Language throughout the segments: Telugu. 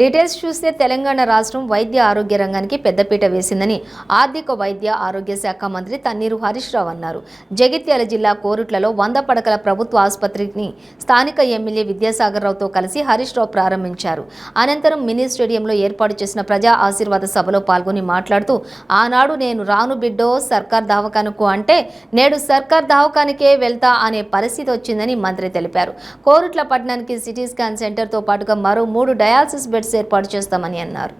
డీటెయిల్స్ చూస్తే తెలంగాణ రాష్ట్రం వైద్య ఆరోగ్య రంగానికి పెద్దపీట వేసిందని ఆర్థిక వైద్య ఆరోగ్య శాఖ మంత్రి తన్నీరు హరీష్ రావు అన్నారు. జగిత్యాల జిల్లా కోరుట్లలో 100 పడకల ప్రభుత్వ ఆసుపత్రిని స్థానిక ఎమ్మెల్యే విద్యాసాగర్ రావుతో కలిసి హరీష్ రావు ప్రారంభించారు. అనంతరం మినీ స్టేడియంలో ఏర్పాటు చేసిన ప్రజా ఆశీర్వాద సభలో పాల్గొని మాట్లాడుతూ, ఆనాడు నేను రాను బిడ్డో సర్కార్ దవాఖానకు అంటే నేడు సర్కార్ దవాఖానకే వెళ్తా అనే పరిస్థితి వచ్చిందని మంత్రి తెలిపారు. కోరుట్ల పట్టణానికి సిటీ స్కాన్ సెంటర్తో పాటుగా మరో 3 డయాలసిస్ బెడ్స్ ఏర్పాటు చేస్తామని అన్నారు.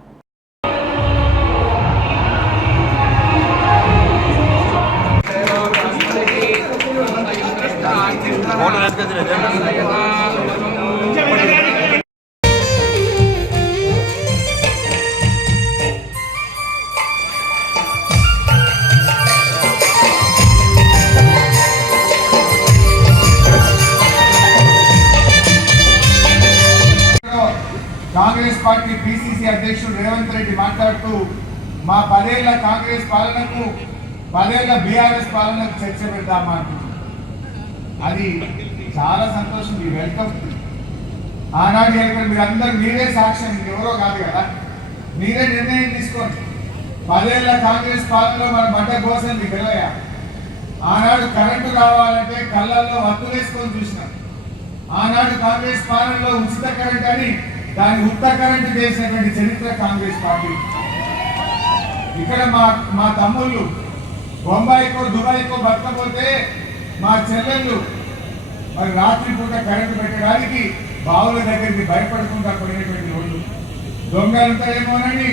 కాంగ్రెస్ పార్టీ పిసిసి అధ్యక్షుడు రేవంత్ రెడ్డి మాట్లాడుతూ మా 10 ఏళ్ల కాంగ్రెస్ పాలనకు 10 ఏళ్ల బీఆర్ఎస్ పాలనకు చర్చ పెడదామా అంటున్నారు. అది చాలా సంతోషం. Me welcome. ఆనాడు మీరందరూ మీరే సాక్ష్యం, ఎవరో కాదు కదా, మీరే నిర్ణయం తీసుకోండి. 10 ఏళ్ల కాంగ్రెస్ పాలనలో మన బట్ట కోసం మీకు తెలియయా? ఆనాడు కరెంటు కావాలంటే కళ్ళల్లో వత్తులేసుకొని చూసినాం. ఆనాడు కాంగ్రెస్ పాలనలో ఉచిత కరెంట్ అని దాన్ని ఉత్త కరెంటు చేసినటువంటి చరిత్ర కాంగ్రెస్ పార్టీ. ఇక్కడ మా తమ్ముళ్ళు బొంబాయికో దుబాయ్కో బతకపోతే మా చెల్లెళ్ళు మరి రాత్రి పూట కరెంటు పెట్టడానికి బావుల దగ్గరికి భయపడుకుంటా పోయినటువంటి రోజులు. దొంగలుంటారేమోనని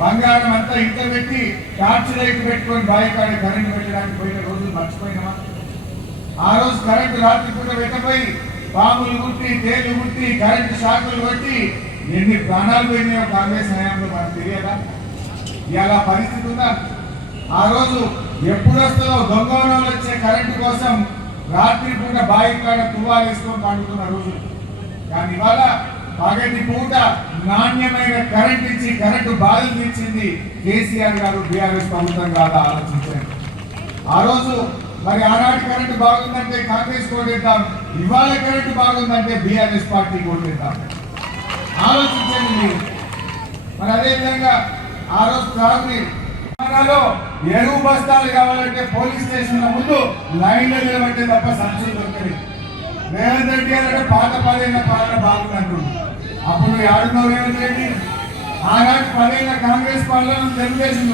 బంగారం అంతా ఇంత పెట్టి టార్చ్ లైట్ పెట్టుకొని బావి కాడ కరెంటు పెట్టడానికి పోయిన రోజులు మర్చిపోయినామా? ఆ రోజు కరెంటు రాత్రి పూట పెట్టబోయి పాములు గుట్టి తేలు గుట్టి కరెంటు షాకులు కొట్టి ఎన్ని ప్రాణాలు పోయినాయో కాంగ్రెస్ హయాంలో మనకు తెలియదా? ఇలా పరిస్థితి ఉందా? ఆ రోజు ఎప్పుడు వస్తుందో దొంగలు వచ్చే కరెంటు కోసం రాత్రి పూట బావి కాడ తువ్వాలు వేసుకొని పండుతున్న రోజులు. కానీ ఇవాళ పగటి పూట నాణ్యమైన కరెంట్ ఇచ్చి కరెంటు బాధలు ఇచ్చింది కేసీఆర్ గారు, బీఆర్ఎస్ ప్రభుత్వం కాదా ఆలోచించండి. ఆ రోజు మరి ఆనాటి కరెంటు బాగుందంటే కాంగ్రెస్ కోటేద్దాం, ఇవాళ కరెంటు బాగుందంటే బీఆర్ఎస్ పార్టీ కోటేద్దాం. ఆలోచించండి మీరు. మరి అదేవిధంగా ఆ రోజు త్రాగునీరు ఎరువు బస్తాలు కావాలంటే పోలీస్ స్టేషన్ల ముందు లైన్లో నిలబట్టే తప్ప సంచులు దొరికింది. రేవంత్ రెడ్డి గారు పాత 10 ఏళ్ల పాలన బాగుందంటుంది. అప్పుడు ఆడున్నావు రేవంత్ రెడ్డి? ఆనాటి 10 ఏళ్ల కాంగ్రెస్ పాలన తెలుగుదేశం.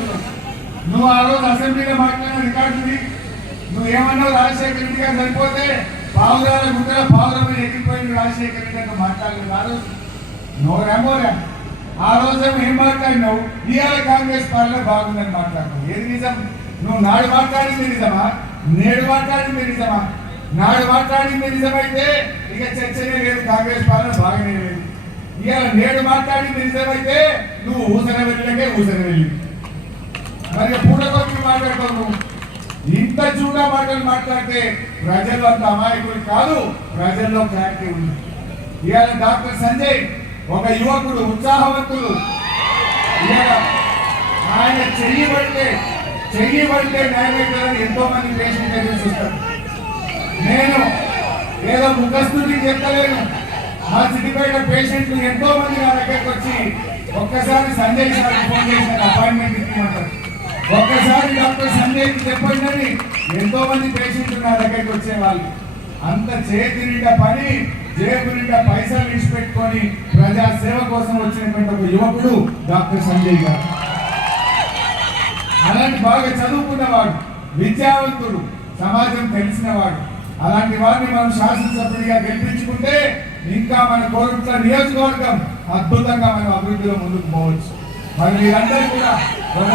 నువ్వు ఆ రోజు అసెంబ్లీలో మాట్లాడిన రికార్డుని నువ్వేమన్నావు? రాజశేఖర రెడ్డి గారు సరిపోతే పావురాల గుట్టల పావురం ఎక్కిపోయింది రాజశేఖర రెడ్డి గారు మాట్లాడలేదు. ఆ రోజు నోరేమోరా. ఆ రోజు ఏం మాట్లాడినావు? ఇవాళ కాంగ్రెస్ పాలన బాగుందని మాట్లాడినావు. ఏది నిజం? నువ్వు నాడు మాట్లాడింది నిజమా? నేడు మాట్లాడింది నిజమా? నాడు మాట్లాడింది నిజమైతే ఇక చర్చనే లేదు, కాంగ్రెస్ పాలన బాగానే లేదు. ఇవాళ నేడు మాట్లాడింది నిజమైతే నువ్వు ఊసన వెళ్ళకే ఊసన వెళ్ళి మరి పూటకొచ్చి మాట్లాడతావు. నువ్వు ఇంత చూడా మాటలు మాట్లాడితే ప్రజలు అంత అమాయకులు కాదు, ప్రజల్లో క్లారిటీ ఉంది. ఇవాళ డాక్టర్ సంజయ్ ఒక యువకుడు, ఉత్సాహవంతుడు. ఇవాళ ఆయన చెయ్యబడితే న్యాయమైతుందని ఎంతో మంది పేషెంట్ దగ్గర చూస్తారు. నేను ఏదో ముఖస్తుడికి చెప్తలేను. మా సిద్దిపేట పేషెంట్లు ఎంతో మంది నా దగ్గరకు వచ్చి ఒక్కసారి సంజయ్ సార్కి ఫోన్ చేసిన అపాయింట్మెంట్ ఇవ్వమంటారు. ఒక్కసారి డాక్టర్ సంజయ్కి చెప్పండి ఎంతో మంది పేషెంట్లు నా దగ్గరికి వచ్చేవాళ్ళు. అంత చేతి నిండా పని, జేబు నిండా పైసలు విడిచిపెట్టుకొని ప్రజా సేవ కోసం వచ్చినటువంటి ఒక యువకుడు డాక్టర్ సంజయ్ గారు. అలాంటి బాగా చదువుకున్నవాడు, విద్యావంతుడు, సమాజం తెలిసినవాడు. అలాంటి వారిని మనం శాసనసభ్యుడిగా గెలిపించుకుంటే ఇంకా మన కోరుట్ల నియోజకవర్గం అద్భుతంగా మనం అభివృద్ధిలో ముందుకు పోవచ్చు. మరి మీరందరూ కూడా ఒక